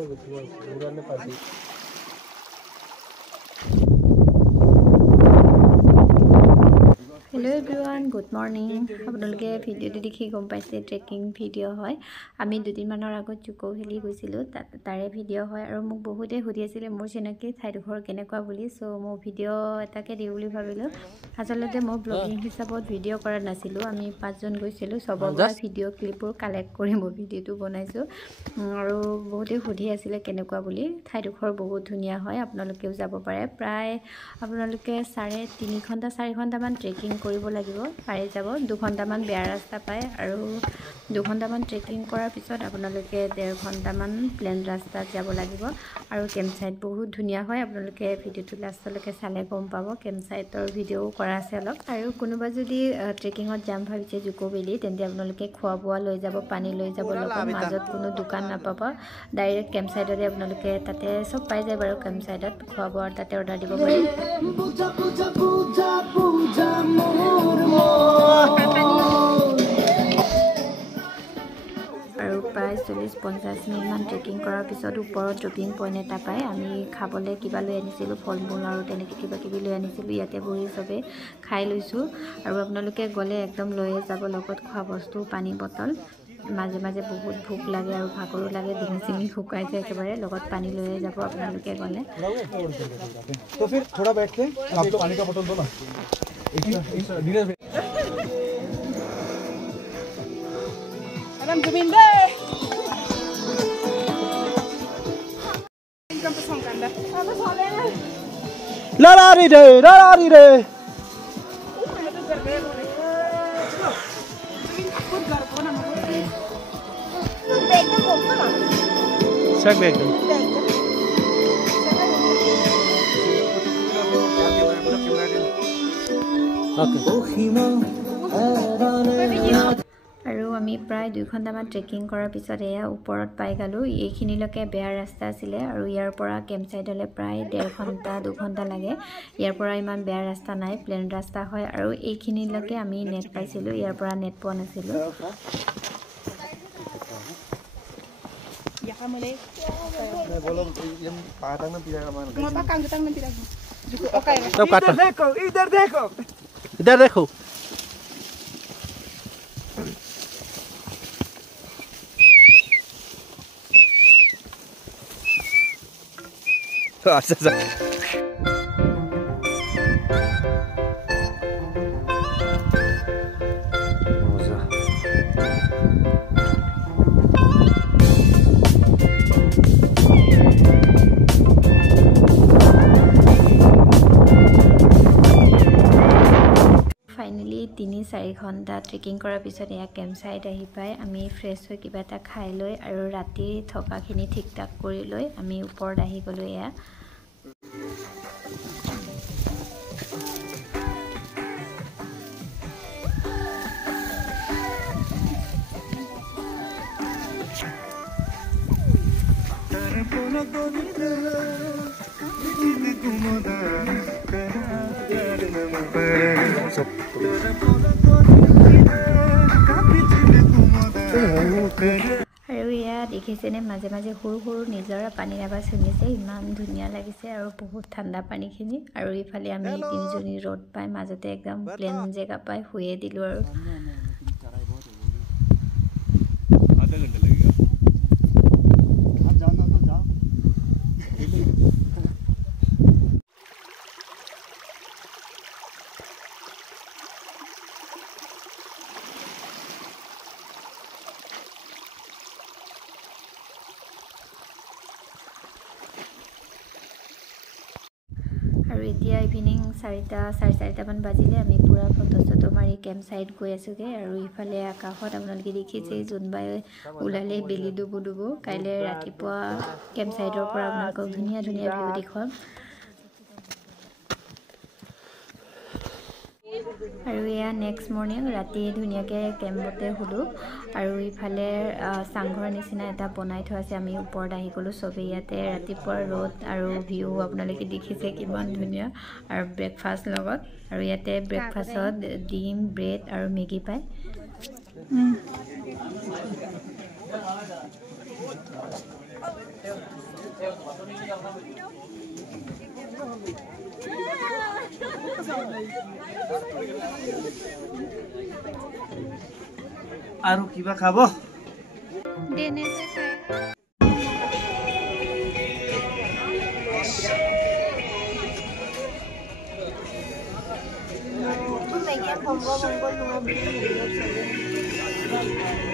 Hello everyone, good morning. আপোনালোকে ভিডিওটো দেখি গম পাইছে ট্ৰেকিং ভিডিও হয়। আমি দুদিন মানৰ আগত জুকো ভেলি গৈছিলো, তাৰে ভিডিও হয় আৰু মোক বহুতে সুধি আছিল মোৰ চিনাকি ঠাইডোখৰ কেনেকুৱা বুলি। সো মই ভিডিও এটাকে দিও বুলি ভাবিলো। আসলতে মই ব্লগিং হিচাপত ভিডিও কৰা নাছিলো। আমি পাঁচজন গৈছিলো, সবৰ পৰা ভিডিও ক্লিপবোৰ কালেক্ট কৰি মই ভিডিওটো বনাইছো আৰু বহুতে সুধি আছিল কেনেকুৱা বুলি। ঠাইডোখৰ বহুত ধুনীয়া হয়, আপোনালোকেও যাব পাৰে। প্ৰায় আপোনালোকে 3.5 ঘণ্টা 4 ঘণ্টামান ট্ৰেকিং কৰিব লাগিব, পাৰি যাব। 2 ঘণ্টামান বেয়া ৰাস্তা পায় আৰু 2 ঘণ্টামান ট্ৰেকিং কৰাৰ পিছত আপোনালোকে 1.5 ঘণ্টামান প্লেন ৰাস্তাত যাব লাগিব আৰু কেম্প সাইট বহুত ধুনীয়া হয়। আপোনালোকে ভিডিওটো লাষ্টলৈকে চালে গম পাব। কেম্প সাইটৰ ভিডিও কৰা আছে অলপ। আৰু কোনোবা যদি ট্ৰেকিঙত যাম ভাবিছে জুকো ভেলি, তেন্তে আপোনালোকে খোৱা বোৱা লৈ যাব, পানী লৈ যাব লগত। মাজত কোনো দোকান নাপাব, ডাইৰেক্ট কেম্প সাইটতে আপোনালোকে তাতে সব পাই যায় বাৰু। কেম্প সাইটত খোৱা বোৱা তাতে অৰ্ডাৰ দিব পাৰি। আৰু প্ৰায় 40-50 মিনিটমান ট্ৰেকিং কৰাৰ পিছত ওপৰত ড্ৰপিং পইণ্ট এটা পায়। আমি খাবলৈ কিবা লৈ আনিছিলোঁ, ফল মূল আৰু তেনেকৈ কিবা কিবি লৈ আনিছিলোঁ। ইয়াতে বহি চবে খাই লৈছোঁ আৰু আপোনালোকে গ'লে একদম লৈয়ে যাব লগত খোৱা বস্তু, পানী বটল। মাজে মাজে বহুত ভোক লাগে আৰু ভাগৰো লাগে, ডিঙি চিঙি শুকাই যায় একেবাৰে। লগত পানী লৈয়ে যাব আপোনালোকে গ'লে। तो फिर थोड़ा बैठ के आप तो पानी का बोतल दो ना। Alam Juminde. La la ri re, la la ri re. Sak bag. আৰু আমি প্ৰায় 2 ঘণ্টামান ট্ৰেকিং কৰাৰ পিছত এয়া ওপৰত পাই গ'লোঁ। এইখিনিলৈকে বেয়া ৰাস্তা আছিলে আৰু ইয়াৰ পৰা কেম্প সাইটলৈ প্ৰায় 1.5 ঘণ্টা 2 ঘণ্টা লাগে। ইয়াৰ পৰা ইমান বেয়া ৰাস্তা নাই, প্লেন ৰাস্তা হয়। আৰু এইখিনিলৈকে আমি নেট পাইছিলোঁ, ইয়াৰ পৰা নেট পোৱা নাছিলোঁ। इधर देखो अच्छा ফাইনেলি 3-4 ঘণ্টা ট্ৰেকিং কৰাৰ পিছত এয়া কেম্প সাইট আহি পাই আমি ফ্ৰেছ হৈ কিবা এটা খাই লৈ আৰু ৰাতি থকাখিনি ঠিক ঠাক কৰি লৈ আমি ওপৰত আহি গ'লোঁ। এয়া আৰু এয়া দেখিছেনে মাজে মাজে সৰু সৰু নিজৰা পানীৰ আৱাজ শুনিছে, ইমান ধুনীয়া লাগিছে আৰু বহুত ঠাণ্ডা পানীখিনি। আৰু ইফালে আমি 3জনী ৰ'দ পাই মাজতে একদম প্লেন জেগা পাই শুয়ে দিলোঁ আৰু। আৰু এতিয়া ইভিনিং 4:30-4:30মান বাজিলে। আমি পূৰা ফটো চটো মাৰি কেম্প সাইট গৈ আছোঁগৈ। আৰু ইফালে আকাশত আপোনালোকে দেখিছে জোনবাই ওলালে বেলি ডুবো ডুবো। কাইলৈ ৰাতিপুৱা কেম্প সাইটৰ পৰা আপোনালোকক ধুনীয়া ধুনীয়া ভিউ দেখুৱাম। আৰু এয়া নেক্সট মৰ্ণিং ৰাতি ধুনীয়াকৈ কেম্পতে শুলোঁ। আৰু ইফালে চাংঘৰ নিচিনা এটা বনাই থোৱা আছে, আমি ওপৰত আহি গ'লোঁ চবেই। ইয়াতে ৰাতিপুৱাৰ ৰ'দ আৰু ভিউ আপোনালোকে দেখিছে কিমান ধুনীয়া। আৰু ব্ৰেকফাষ্ট লগত, আৰু ইয়াতে ব্ৰেকফাষ্টত ডিম, ব্ৰেড আৰু মেগী পায়। আৰু কিবা খাব দেনে Tôi lấy em phòng có bông bông bông bông bông bông bông bông